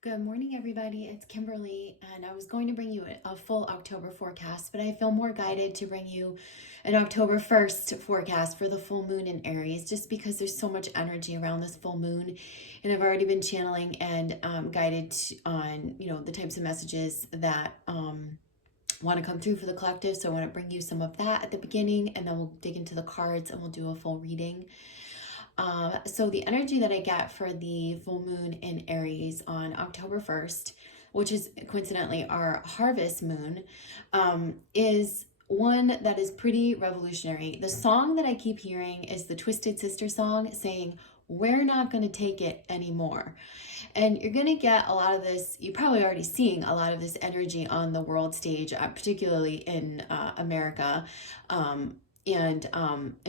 Good morning, everybody. It's Kimberly, and I was going to bring you a full October forecast, but I feel more guided to bring you an October 1st forecast for the full moon in Aries, just because there's so much energy around this full moon, and I've already been channeling and guided on, the types of messages that want to come through for the collective. So I want to bring you some of that at the beginning, and then we'll dig into the cards and we'll do a full reading. So the energy that I get for the full moon in Aries on October 1st, which is coincidentally our harvest moon, is one that is pretty revolutionary. The song that I keep hearing is the Twisted Sister song saying, "We're not going to take it anymore." And you're going to get a lot of this, you're probably already seeing a lot of this energy on the world stage, particularly in America. And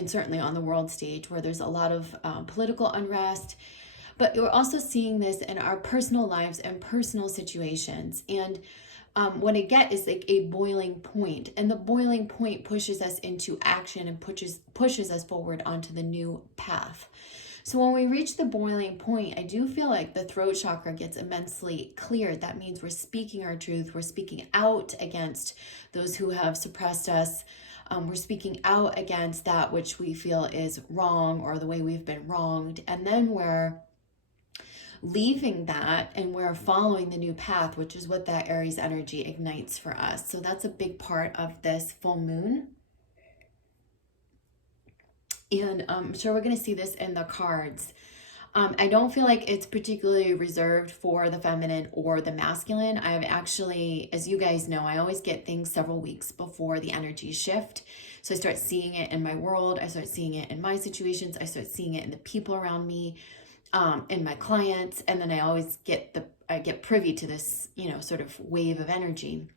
certainly on the world stage, where there's a lot of political unrest, but you're also seeing this in our personal lives and personal situations. And what I get is like a boiling point, and the boiling point pushes us into action and pushes us forward onto the new path. So when we reach the boiling point, I do feel like the throat chakra gets immensely cleared. That means we're speaking our truth. We're speaking out against those who have suppressed us. We're speaking out against that which we feel is wrong or the way we've been wronged. And then we're leaving that and we're following the new path, which is what that Aries energy ignites for us. So that's a big part of this full moon. And I'm sure we're going to see this in the cards. I don't feel like it's particularly reserved for the feminine or the masculine. I've actually, as you guys know, I always get things several weeks before the energies shift. So I start seeing it in my world. I start seeing it in my situations. I start seeing it in the people around me, in my clients. And then I always get privy to this, sort of wave of energy.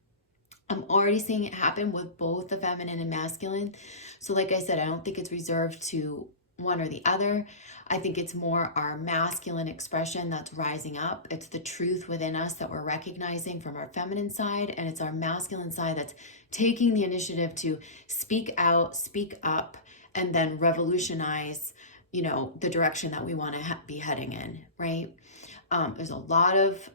I'm already seeing it happen with both the feminine and masculine. So like I said, I don't think it's reserved to one or the other. I think it's more our masculine expression that's rising up. It's the truth within us that we're recognizing from our feminine side, and it's our masculine side that's taking the initiative to speak out, speak up, and then revolutionize, the direction that we want to be heading in, right? There's a lot of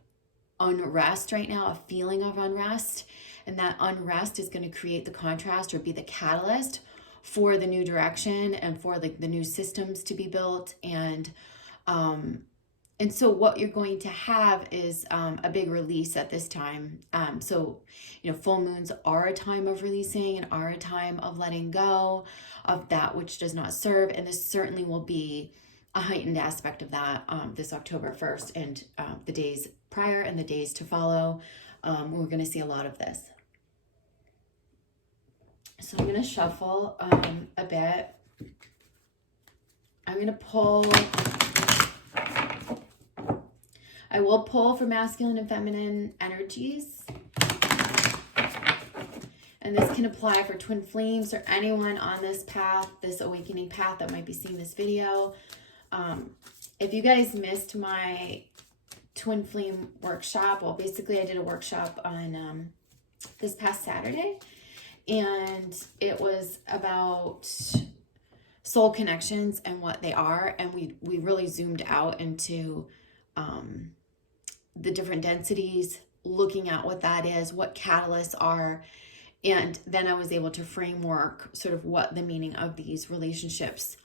unrest right now, a feeling of unrest, and that unrest is going to create the contrast or be the catalyst for the new direction and for the new systems to be built. And so what you're going to have is a big release at this time. So full moons are a time of releasing and are a time of letting go of that which does not serve. And this certainly will be a heightened aspect of that this October 1st and the days prior and the days to follow. We're going to see a lot of this. So I'm going to shuffle a bit. I'm going to pull. I will pull for masculine and feminine energies. And this can apply for twin flames or anyone on this path, this awakening path that might be seeing this video. If you guys missed my twin flame workshop, well, basically I did a workshop on this past Saturday. And it was about soul connections and what they are. And we really zoomed out into the different densities, looking at what that is, what catalysts are. And then I was able to framework sort of what the meaning of these relationships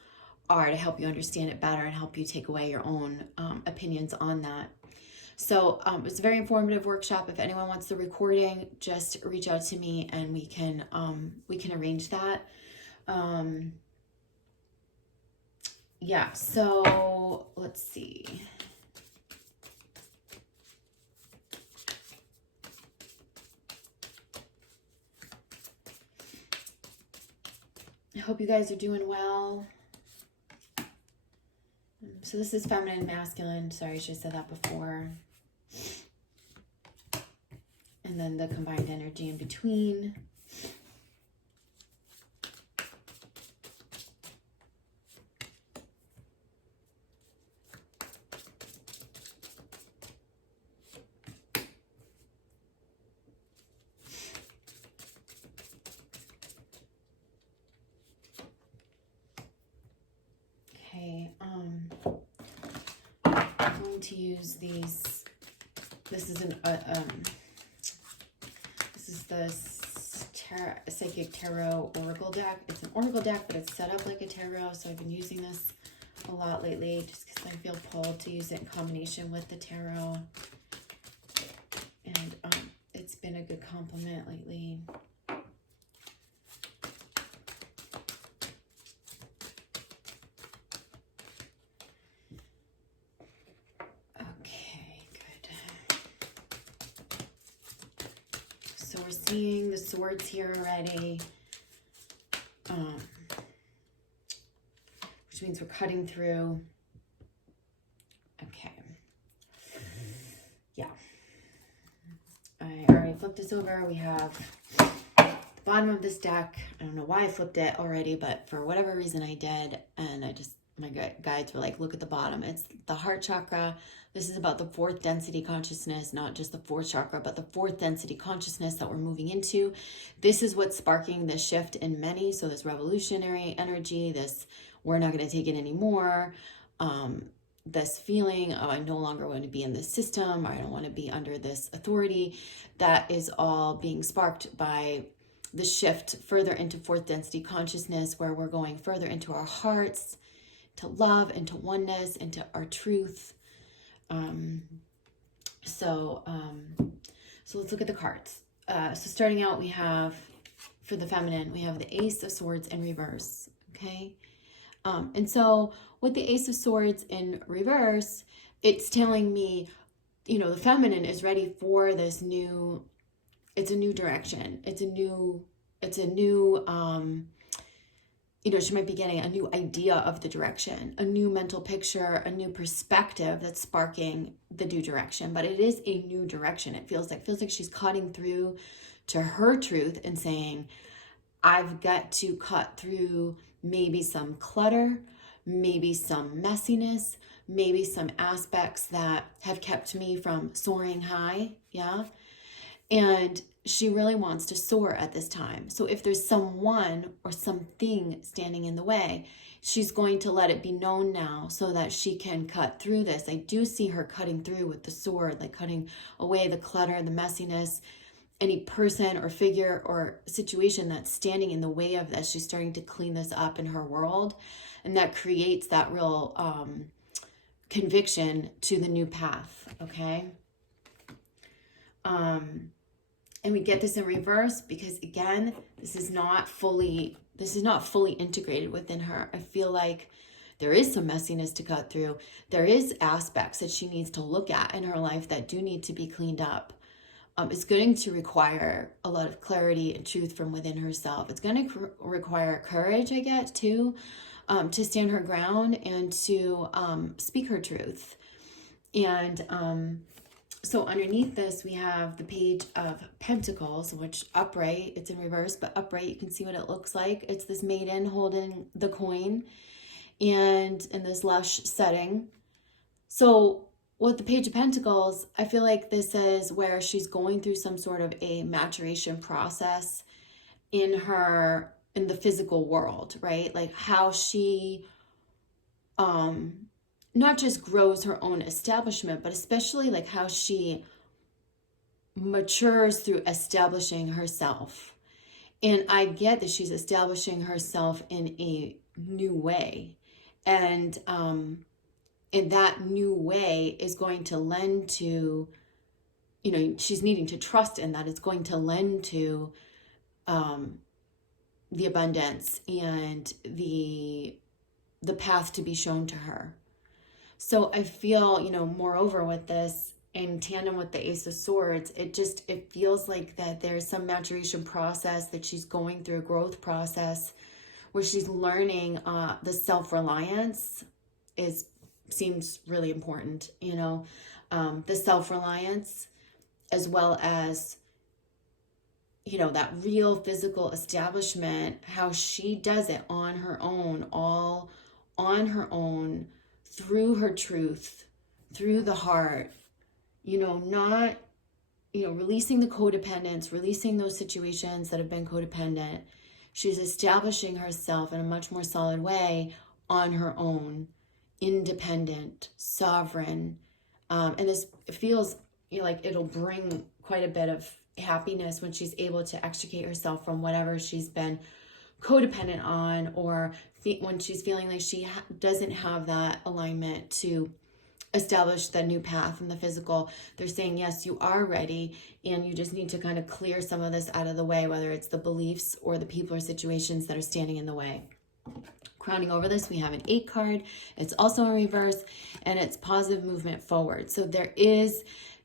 are to help you understand it better and help you take away your own opinions on that. So it's a very informative workshop. If anyone wants the recording, just reach out to me and we can arrange that. Yeah, so let's see. I hope you guys are doing well. So this is feminine and masculine. Sorry, I should have said that before. And then the combined energy in between. Okay, I'm going to use these this is the Psychic Tarot Oracle deck. It's an Oracle deck, but it's set up like a tarot, so I've been using this a lot lately just because I feel pulled to use it in combination with the tarot. And it's been a good complement lately. So we're seeing the swords here already, which means we're cutting through. Okay. Yeah. I already flipped this over. We have the bottom of this deck. I don't know why I flipped it already, but for whatever reason I did. And my guides were like, look at the bottom. It's the heart chakra. This is about the fourth density consciousness, not just the fourth chakra, but the fourth density consciousness that we're moving into. This is what's sparking the shift in many. So this revolutionary energy, this we're not going to take it anymore. This feeling, oh, I no longer want to be in this system, or I don't want to be under this authority. That is all being sparked by the shift further into fourth density consciousness, where we're going further into our hearts, to love, into oneness, into our truth. So let's look at the cards. So starting out, we have, for the feminine, we have the Ace of Swords in reverse, okay? And so with the Ace of Swords in reverse, it's telling me, you know, the feminine is ready for this new, it's a new direction. It's a new, you know, she might be getting a new idea of the direction, a new mental picture, a new perspective that's sparking the new direction. But it is a new direction. It feels like she's cutting through to her truth and saying, I've got to cut through maybe some clutter, maybe some messiness, maybe some aspects that have kept me from soaring high. Yeah. And she really wants to soar at this time. So if there's someone or something standing in the way, she's going to let it be known now so that she can cut through this. I do see her cutting through with the sword, like cutting away the clutter, the messiness, any person or figure or situation that's standing in the way of this. She's starting to clean this up in her world. And that creates that real conviction to the new path, okay? And we get this in reverse because, again, this is not fully integrated within her. I feel like there is some messiness to cut through. There is aspects that she needs to look at in her life that do need to be cleaned up. It's going to require a lot of clarity and truth from within herself. It's going to require courage, I guess, too, to stand her ground and to speak her truth. And so underneath this, we have the Page of Pentacles, which upright, it's in reverse, but upright, you can see what it looks like. It's this maiden holding the coin and in this lush setting. So with the Page of Pentacles, I feel like this is where she's going through some sort of a maturation process in the physical world, right? Like how she, not just grows her own establishment, but especially like how she matures through establishing herself. And I get that she's establishing herself in a new way. And that new way is going to lend to, you know, she's needing to trust in that. It's going to lend to the abundance and the path to be shown to her. So I feel, you know, moreover with this, in tandem with the Ace of Swords, it feels like that there's some maturation process that she's going through, a growth process where she's learning the self-reliance seems really important, you know, the self-reliance as well as, you know, that real physical establishment, how she does it on her own, all on her own, through her truth, through the heart, you know, not, you know, releasing the codependence, releasing those situations that have been codependent. She's establishing herself in a much more solid way on her own, independent, sovereign. And this feels, like it'll bring quite a bit of happiness when she's able to extricate herself from whatever she's been codependent on, or when she's feeling like she doesn't have that alignment to establish the new path in the physical. They're saying, yes, you are ready, and you just need to kind of clear some of this out of the way, whether it's the beliefs or the people or situations that are standing in the way. Crowning over this, we have an 8 card. It's also in reverse, and it's positive movement forward. So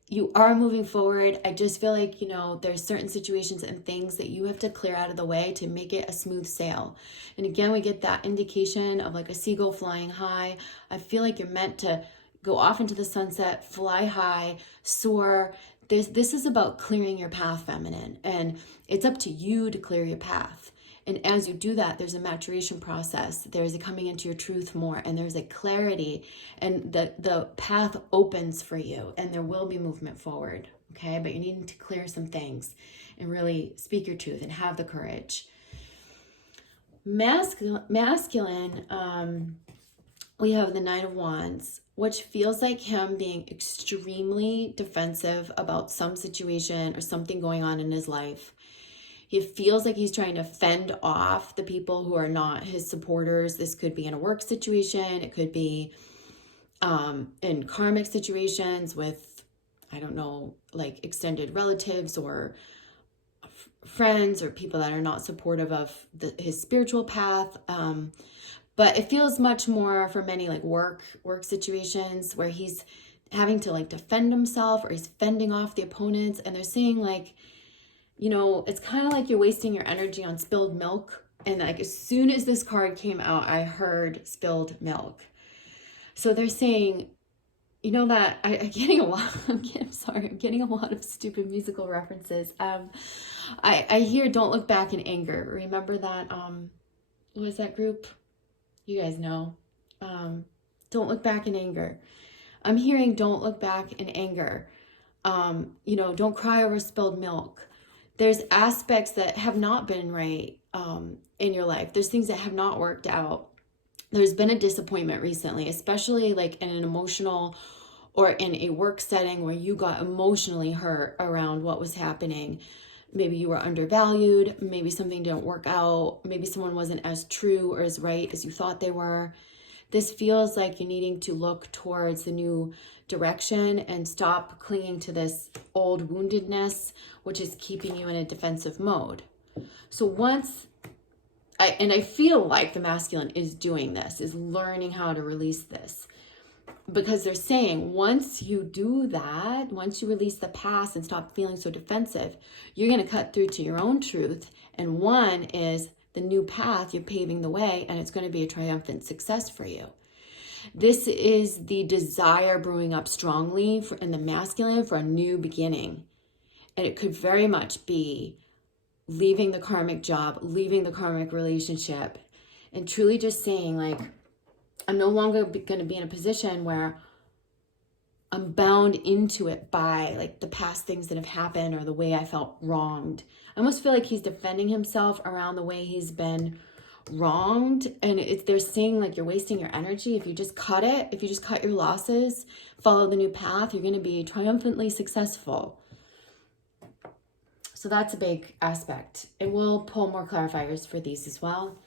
you are moving forward. I just feel like, there's certain situations and things that you have to clear out of the way to make it a smooth sail. And again, we get that indication of like a seagull flying high. I feel like you're meant to go off into the sunset, fly high, soar. This is about clearing your path, feminine, and it's up to you to clear your path. And as you do that, there's a maturation process. There's a coming into your truth more, and there's a clarity, and the path opens for you, and there will be movement forward, okay? But you need to clear some things and really speak your truth and have the courage. Masculine, we have the 9 of Wands, which feels like him being extremely defensive about some situation or something going on in his life. He feels like he's trying to fend off the people who are not his supporters. This could be in a work situation. It could be in karmic situations with, I don't know, like extended relatives or friends or people that are not supportive of his spiritual path. But it feels much more for many like work situations where he's having to like defend himself, or he's fending off the opponents. And they're saying like, it's kind of like you're wasting your energy on spilled milk. And like as soon as this card came out, I heard spilled milk. So they're saying, that I'm getting a lot. I'm getting a lot of stupid musical references. I hear "Don't Look Back in Anger." Remember that? What was that group? You guys know. Don't look back in anger. I'm hearing "Don't look back in anger." Don't cry over spilled milk. There's aspects that have not been right in your life. There's things that have not worked out. There's been a disappointment recently, especially like in an emotional or in a work setting where you got emotionally hurt around what was happening. Maybe you were undervalued. Maybe something didn't work out. Maybe someone wasn't as true or as right as you thought they were. This feels like you're needing to look towards the new direction and stop clinging to this old woundedness, which is keeping you in a defensive mode. So I feel like the masculine is doing this, is learning how to release this. Because they're saying once you do that, once you release the past and stop feeling so defensive, you're going to cut through to your own truth. And one is the new path, you're paving the way, and it's going to be a triumphant success for you. This is the desire brewing up strongly in the masculine for a new beginning. And it could very much be leaving the karmic job, leaving the karmic relationship, and truly just saying like, I'm no longer going to be in a position where I'm bound into it by like the past things that have happened or the way I felt wronged. I almost feel like he's defending himself around the way he's been wronged. And they're saying like you're wasting your energy. If you just cut your losses, follow the new path, you're going to be triumphantly successful. So that's a big aspect. And we'll pull more clarifiers for these as well.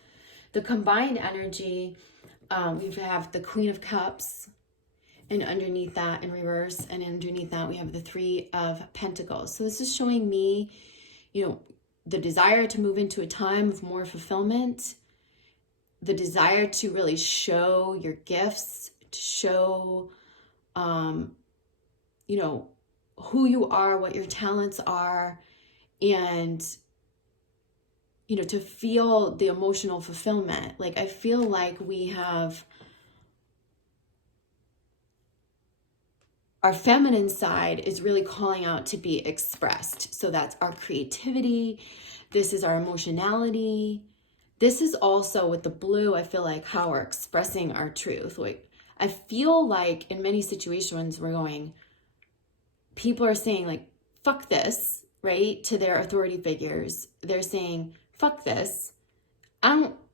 The combined energy, we have the Queen of Cups, and underneath that in reverse, and underneath that we have the 3 of Pentacles. So this is showing me, the desire to move into a time of more fulfillment, the desire to really show your gifts, to show, who you are, what your talents are, and, to feel the emotional fulfillment. Like, I feel like we have our feminine side is really calling out to be expressed. So that's our creativity. This is our emotionality. This is also with the blue, I feel like how we're expressing our truth. Like, I feel like in many situations people are saying like, fuck this, right? To their authority figures. They're saying, fuck this.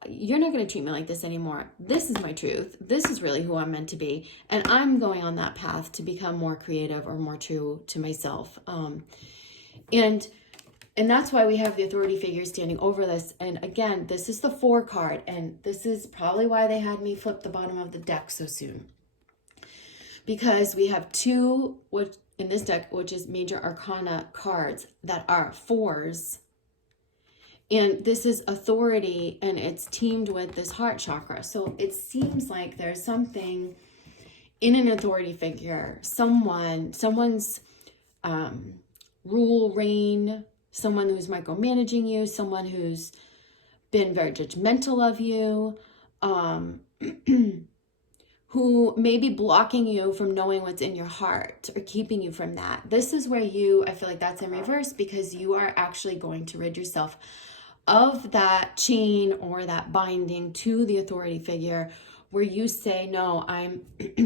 you're not going to treat me like this anymore. This is my truth. This is really who I'm meant to be. And I'm going on that path to become more creative or more true to myself. And that's why we have the authority figure standing over this. And again, this is the 4 card. And this is probably why they had me flip the bottom of the deck so soon. Because we have 2, which in this deck, which is major arcana cards that are 4s. And this is authority, and it's teamed with this heart chakra. So it seems like there's something in an authority figure, someone's rule, reign, someone who's micromanaging you, someone who's been very judgmental of you, who may be blocking you from knowing what's in your heart or keeping you from that. This is where I feel like that's in reverse, because you are actually going to rid yourself of that chain or that binding to the authority figure, where you say, no, I'm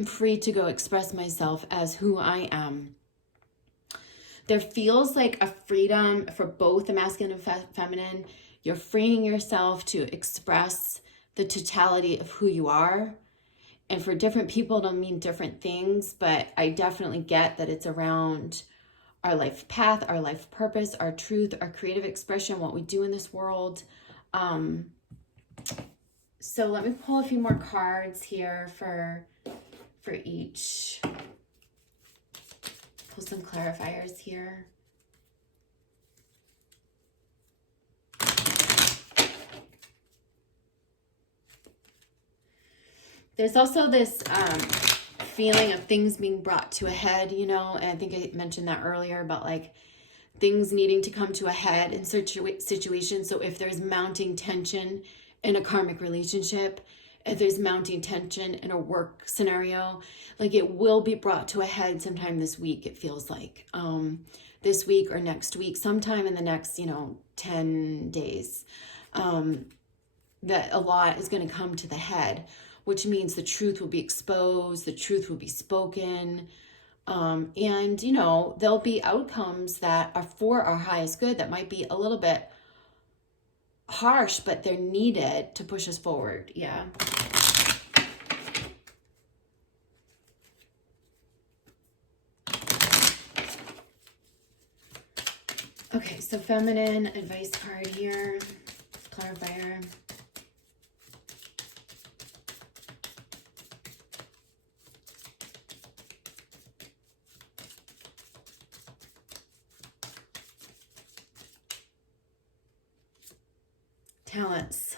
free to go express myself as who I am. There feels like a freedom for both the masculine and feminine. You're freeing yourself to express the totality of who you are. And for different people, it'll mean different things, but I definitely get that it's around our life path, our life purpose, our truth, our creative expression, what we do in this world. So let me pull a few more cards here for each. Pull some clarifiers here. There's also this feeling of things being brought to a head, and I think I mentioned that earlier about like things needing to come to a head in situations. So if there's mounting tension in a karmic relationship, if there's mounting tension in a work scenario, like it will be brought to a head sometime this week, it feels like. This week or next week, sometime in the next, 10 days, that a lot is going to come to the head, which means the truth will be exposed, the truth will be spoken, and, there'll be outcomes that are for our highest good that might be a little bit harsh, but they're needed to push us forward. Yeah. Okay, so feminine advice card here, clarifier. Talents.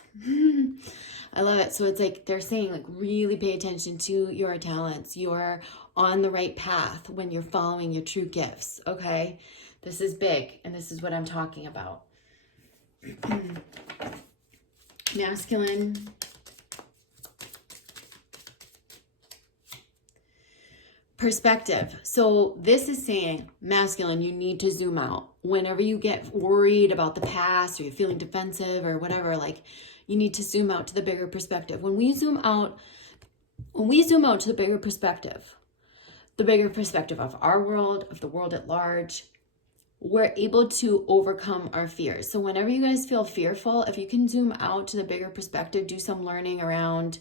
I love it. So it's like they're saying, like, really pay attention to your talents. You're on the right path when you're following your true gifts. Okay, this is big, and this is what I'm talking about. Masculine. Perspective. So this is saying, masculine, you need to zoom out. Whenever you get worried about the past or you're feeling defensive or whatever, like, you need to zoom out to the bigger perspective. When we zoom out to the bigger perspective of our world, of the world at large, we're able to overcome our fears. So whenever you guys feel fearful, if you can zoom out to the bigger perspective, do some learning around,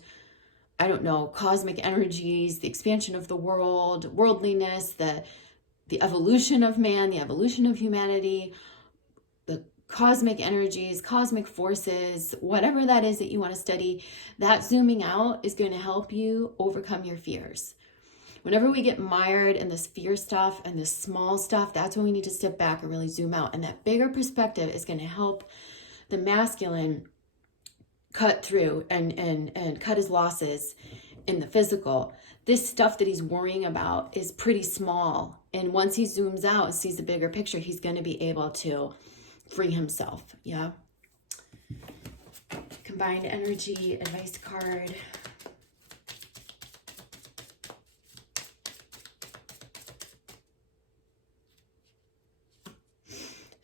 I don't know, cosmic energies, the expansion of the world, worldliness, the evolution of man, the evolution of humanity, the cosmic energies, cosmic forces, whatever that is that you want to study, that zooming out is going to help you overcome your fears. Whenever we get mired in this fear stuff and this small stuff, that's when we need to step back and really zoom out. And that bigger perspective is going to help the masculine cut through and cut his losses in the physical. This stuff that he's worrying about is pretty small. And once he zooms out and sees the bigger picture, he's going to be able to free himself. Yeah. Combined energy advice card.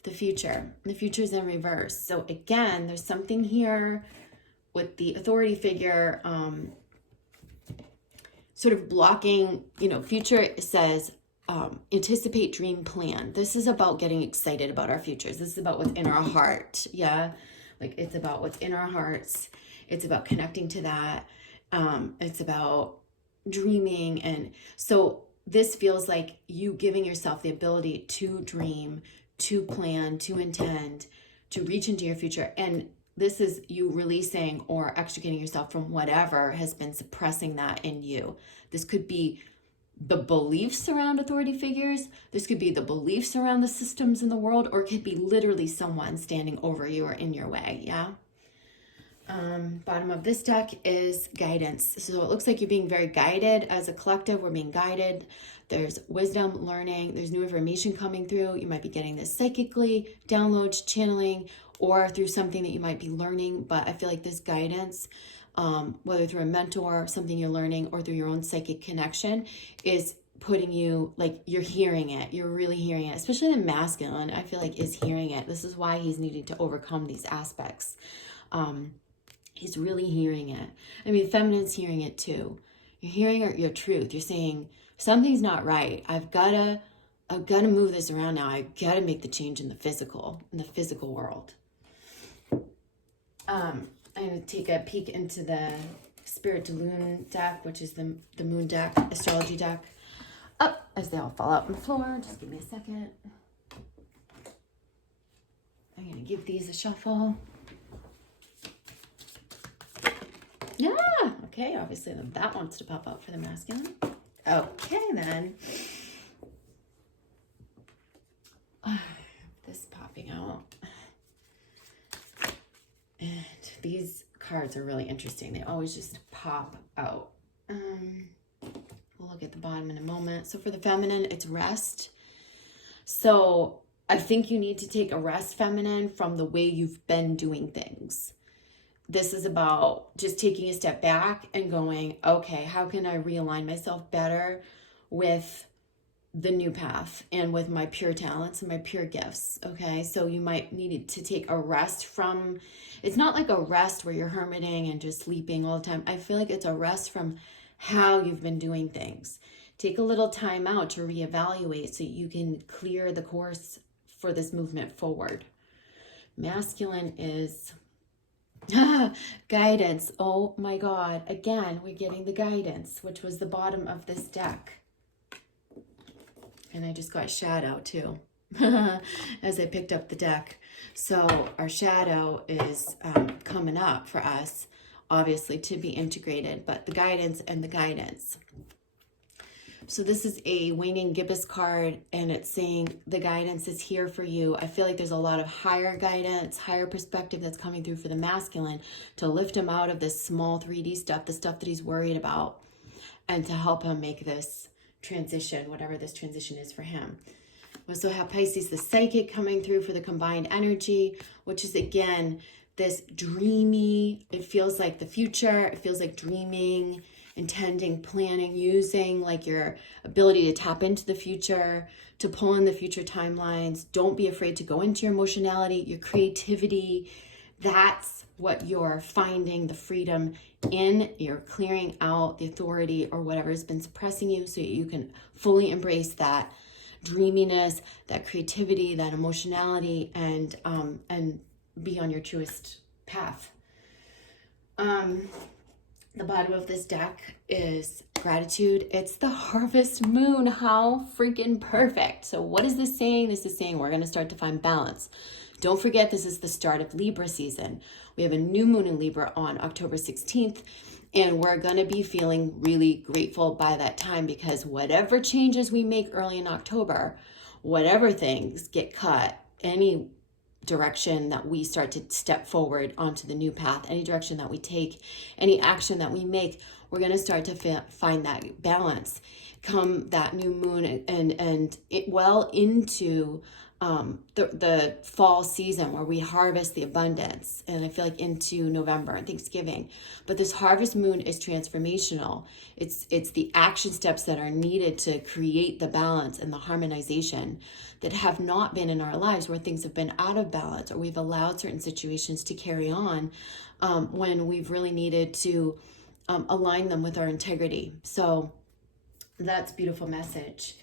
The future. The future is in reverse. So again, there's something here with the authority figure sort of blocking, future says anticipate, dream, plan. This is about getting excited about our futures. This is about what's in our heart. Yeah. Like, it's about what's in our hearts. It's about connecting to that. It's about dreaming. And so this feels like you giving yourself the ability to dream, to plan, to intend, to reach into your future. And this is you releasing or extricating yourself from whatever has been suppressing that in you. This could be the beliefs around authority figures. This could be the beliefs around the systems in the world, or it could be literally someone standing over you or in your way. Yeah. Bottom of this deck is guidance. So it looks like you're being very guided as a collective. We're being guided. There's wisdom, learning. There's new information coming through. You might be getting this psychically, downloads, channeling, or through something that you might be learning. But I feel like this guidance, whether through a mentor, something you're learning, or through your own psychic connection, is putting you, like, you're hearing it. You're really hearing it. Especially the masculine, I feel like, is hearing it. This is why he's needing to overcome these aspects. He's really hearing it. I mean, feminine's hearing it too. You're hearing your truth. You're saying, something's not right. I've got to move this around now. I've got to make the change in the physical world. I'm going to take a peek into the Spirit de Lune deck, which is the moon deck, astrology deck. Up as they all fall out on the floor. Just give me a second. I'm going to give these a shuffle. Yeah, okay, obviously that wants to pop out for the masculine. Okay, then. This popping out. And these cards are really interesting. They always just pop out. We'll look at the bottom in a moment. So for the feminine, it's rest. So I think you need to take a rest, feminine, from the way you've been doing things. This is about just taking a step back and going, okay, how can I realign myself better with the new path and with my pure talents and my pure gifts? Okay, so you might need to take a rest from, it's not like a rest where you're hermiting and just sleeping all the time. I feel like it's a rest from how you've been doing things. Take a little time out to reevaluate so you can clear the course for this movement forward. Masculine is guidance. Oh my God. Again, we're getting the guidance, which was the bottom of this deck. And I just got shadow too, as I picked up the deck. So our shadow is coming up for us, obviously, to be integrated, but the guidance and the guidance. So this is a waning gibbous card, and it's saying the guidance is here for you. I feel like there's a lot of higher guidance, higher perspective that's coming through for the masculine to lift him out of this small 3D stuff, the stuff that he's worried about, and to help him make this transition, whatever this transition is for him. We also have Pisces, the psychic, coming through for the combined energy, which is, again, this dreamy, it feels like the future, it feels like dreaming, intending, planning, using like your ability to tap into the future, to pull in the future timelines. Don't be afraid to go into your emotionality, your creativity. That's what you're finding the freedom in. You're clearing out the authority or whatever has been suppressing you so you can fully embrace that dreaminess, that creativity, that emotionality, and be on your truest path. The bottom of this deck is gratitude. It's the harvest moon. How freaking perfect. So what is this saying? This is saying we're going to start to find balance. Don't forget, this is the start of Libra season. We have a new moon in Libra on October 16th, and we're going to be feeling really grateful by that time, because whatever changes we make early in October, whatever things get cut, any direction that we start to step forward onto the new path, any direction that we take, any action that we make, we're going to start to find that balance come that new moon and it well into the fall season where we harvest the abundance, and I feel like into November and Thanksgiving. But this harvest moon is transformational. It's the action steps that are needed to create the balance and the harmonization that have not been in our lives, where things have been out of balance or we've allowed certain situations to carry on when we've really needed to align them with our integrity. So that's a beautiful message.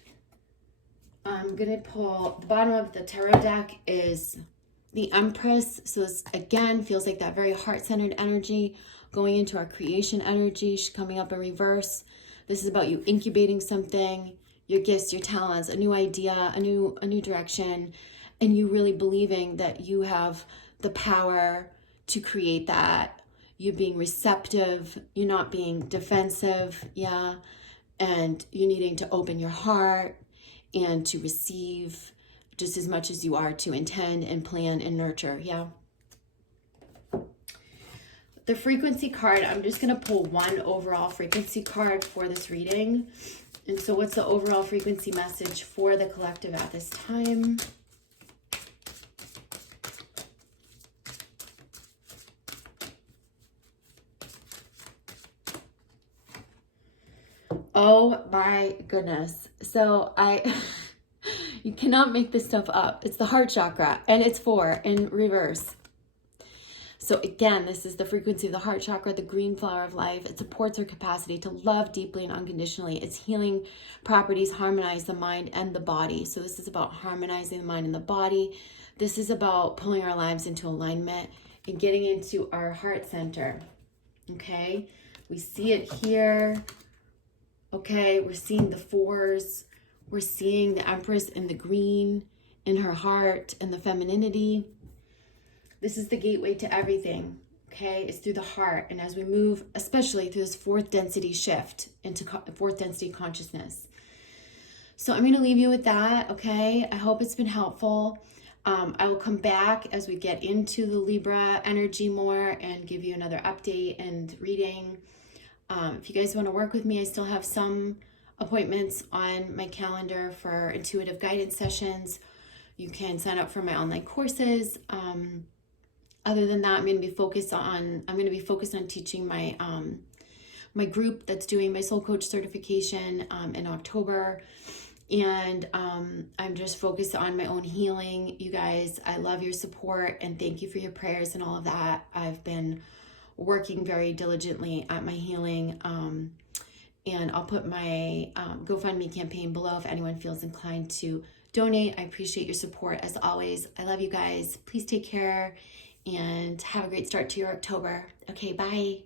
I'm going to pull, the bottom of the tarot deck is the Empress. So this, again, feels like that very heart-centered energy going into our creation energy. She's coming up in reverse. This is about you incubating something, your gifts, your talents, a new idea, a new direction, and you really believing that you have the power to create that. You being receptive, you not being defensive, yeah, and you needing to open your heart and to receive just as much as you are to intend and plan and nurture, yeah. The frequency card, I'm just going to pull one overall frequency card for this reading. And so what's the overall frequency message for the collective at this time? Oh my goodness. So you cannot make this stuff up. It's the heart chakra and it's 4 in reverse. So again, this is the frequency of the heart chakra, the green flower of life. It supports our capacity to love deeply and unconditionally. Its healing properties harmonize the mind and the body. So this is about harmonizing the mind and the body. This is about pulling our lives into alignment and getting into our heart center. Okay, we see it here. Okay, we're seeing the 4s. We're seeing the Empress in the green, in her heart, and the femininity. This is the gateway to everything, okay? It's through the heart. And as we move, especially through this 4th density shift into 4th density consciousness. So I'm going to leave you with that, okay? I hope it's been helpful. I will come back as we get into the Libra energy more and give you another update and reading. If you guys want to work with me, I still have some appointments on my calendar for intuitive guidance sessions. You can sign up for my online courses. Other than that, I'm going to be focused on teaching my my group that's doing my soul coach certification in October. And I'm just focused on my own healing. You guys, I love your support and thank you for your prayers and all of that. I've been working very diligently at my healing. And I'll put my GoFundMe campaign below if anyone feels inclined to donate. I appreciate your support as always. I love you guys. Please take care and have a great start to your October. Okay, bye.